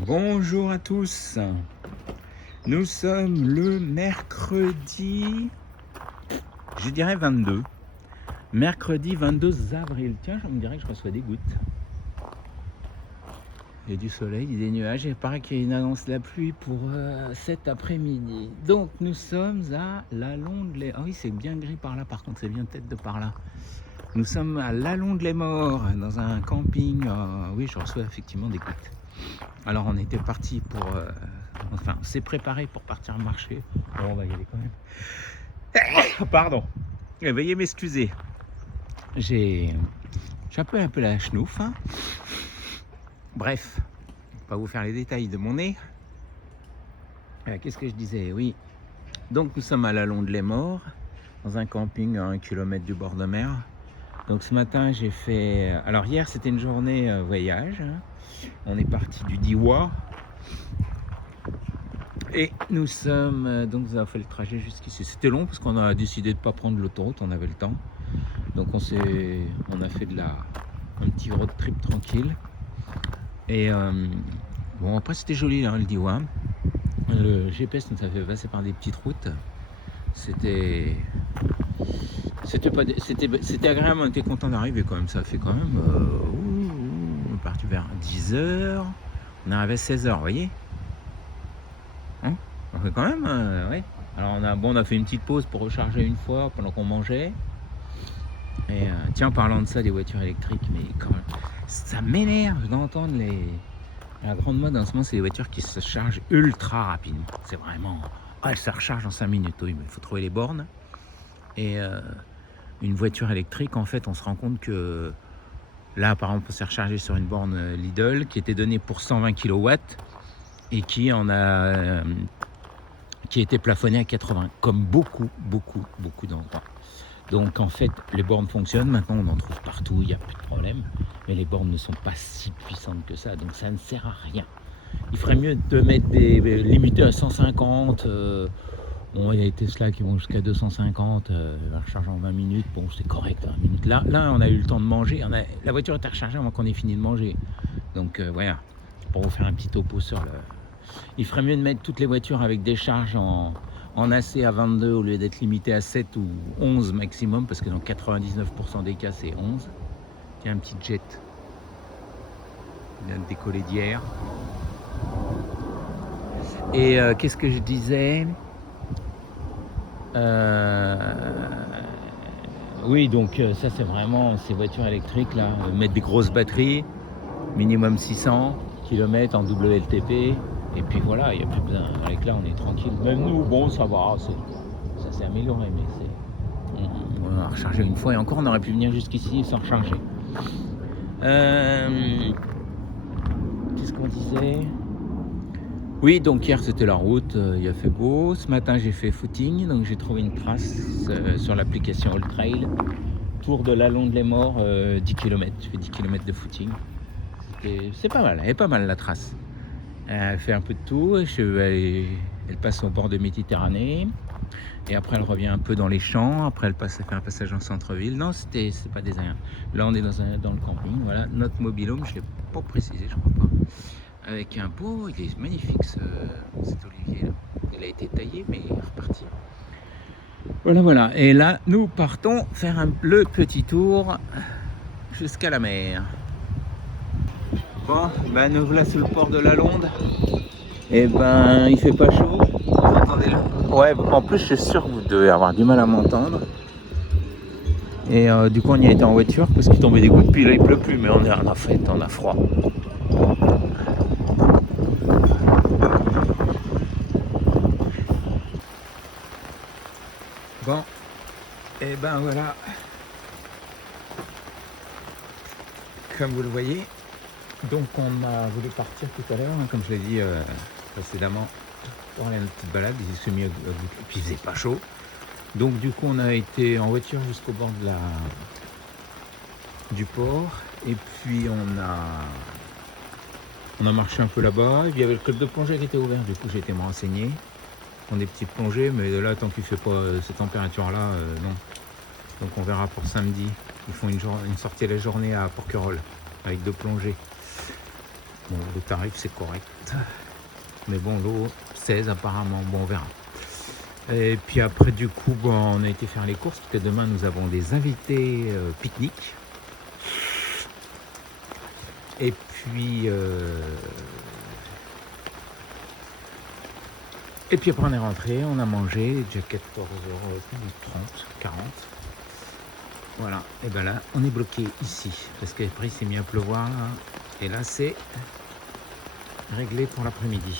Bonjour à tous. Nous sommes le mercredi, je dirais 22. Mercredi 22 avril. Tiens, je me dirais que je reçois des gouttes. Il y a du soleil, des nuages. Et il paraît qu'il y a une annonce de la pluie pour cet après-midi. Donc nous sommes à l'Allon-de-les... Ah oui, c'est bien gris par là, par contre, c'est bien peut-être de par là. Nous sommes à l'Allon-de-les-Morts, dans un camping. Oui, je reçois effectivement des gouttes. Alors on était parti pour... enfin, on s'est préparé pour partir marcher. Bon, on va y aller quand même. Pardon. Veuillez m'excuser. J'ai un peu la chenouf. Hein. Bref, je vais pas vous faire les détails de mon nez. Qu'est-ce que je disais? Oui. Donc nous sommes à l'Allon-de-les-Morts, dans un camping à 1 km du bord de mer. Donc ce matin j'ai fait... Alors hier c'était une journée voyage. Hein. On est parti du Diois. Et nous sommes, donc nous avons fait le trajet jusqu'ici. C'était long parce qu'on a décidé de ne pas prendre l'autoroute, on avait le temps. Donc on a fait un petit road trip tranquille. Et bon, après c'était joli hein, le Diwan. Le GPS nous a fait passer par des petites routes. C'était agréable, on était content d'arriver quand même. Ça fait quand même, on est parti vers 10h, on est arrivé à 16h, vous voyez. Hein, on fait quand même, oui. Alors on a fait une petite pause pour recharger une fois pendant qu'on mangeait. Et tiens, en parlant de ça, des voitures électriques, mais quand même, ça m'énerve d'entendre la grande mode en ce moment, c'est des voitures qui se chargent ultra rapidement. C'est vraiment, ça recharge en 5 minutes. Oui, mais il faut trouver les bornes. Et une voiture électrique, en fait, on se rend compte que là, par exemple, on s'est rechargé sur une borne Lidl qui était donnée pour 120 kW et qui était plafonnée à 80, comme beaucoup d'endroits. Donc en fait, les bornes fonctionnent. Maintenant, on en trouve partout, il n'y a plus de problème. Mais les bornes ne sont pas si puissantes que ça, donc ça ne sert à rien. Il ferait mieux de mettre des limités à 150. Bon, il y a des Tesla qui vont jusqu'à 250, la recharge en 20 minutes. Bon, c'est correct, 20 minutes. Là, on a eu le temps de manger. La voiture était rechargée avant qu'on ait fini de manger. Donc voilà, pour vous faire un petit topo sur le... Il ferait mieux de mettre toutes les voitures avec des charges en AC à 22 au lieu d'être limité à 7 ou 11 maximum, parce que dans 99% des cas, c'est 11. Il y a un petit jet. Il vient de décoller d'hier. Et qu'est-ce que je disais? Oui, donc ça, c'est vraiment ces voitures électriques, là, mettre des grosses batteries, minimum 600 km en WLTP. Et puis voilà, il n'y a plus besoin. Avec là, on est tranquille. Même nous, bon, ça va, ça s'est amélioré, mais on a rechargé une fois et encore, on aurait pu venir jusqu'ici sans recharger. Qu'est-ce qu'on disait? Oui, donc hier c'était la route, il a fait beau. Ce matin j'ai fait footing, donc j'ai trouvé une trace sur l'application All Trail. Tour de l'Allon-de-les-Morts, 10 km. Je fais 10 km de footing. C'est pas mal, elle est pas mal la trace. Elle fait un peu de tout, elle passe au bord de Méditerranée, et après elle revient un peu dans les champs, après elle fait un passage en centre-ville. Non, c'est pas désagréable. Là on est dans le camping, voilà, notre mobil-home, je l'ai pas précisé, je crois pas. Avec un beau, il est magnifique cet olivier là. Il a été taillé mais il est reparti. Voilà. Et là, nous partons faire le petit tour jusqu'à la mer. Bon, ben nous voilà sur le port de la Londe. Et ben, il fait pas chaud. Vous entendez là? Ouais, en plus, je suis sûr que vous devez avoir du mal à m'entendre. Et du coup, on y a été en voiture parce qu'il tombait des gouttes. Puis là, il pleut plus, mais on a froid. Bon, et ben voilà. Comme vous le voyez, donc on a voulu partir tout à l'heure, hein, comme je l'ai dit précédemment, pour aller à notre petite balade. Il s'est mis à goûter, puis il faisait pas chaud. Donc du coup, on a été en voiture jusqu'au bord du port. Et puis on a marché un peu là-bas. Il y avait le club de plongée qui était ouvert. Du coup, j'ai été me renseigner. On des petites plongées, mais là, tant qu'il ne fait pas ces températures-là, non. Donc on verra pour samedi. Ils font une sortie à la journée à Porquerolles avec 2 plongées. Bon, le tarif c'est correct. Mais bon, l'eau 16 apparemment, bon on verra. Et puis après du coup, bon, on a été faire les courses parce que demain nous avons des invités pique-nique. Et puis après on est rentré, on a mangé, déjà 14h30, 40. Voilà, et ben là on est bloqué ici, parce qu'après il s'est mis à pleuvoir, là. Et là c'est réglé pour l'après-midi.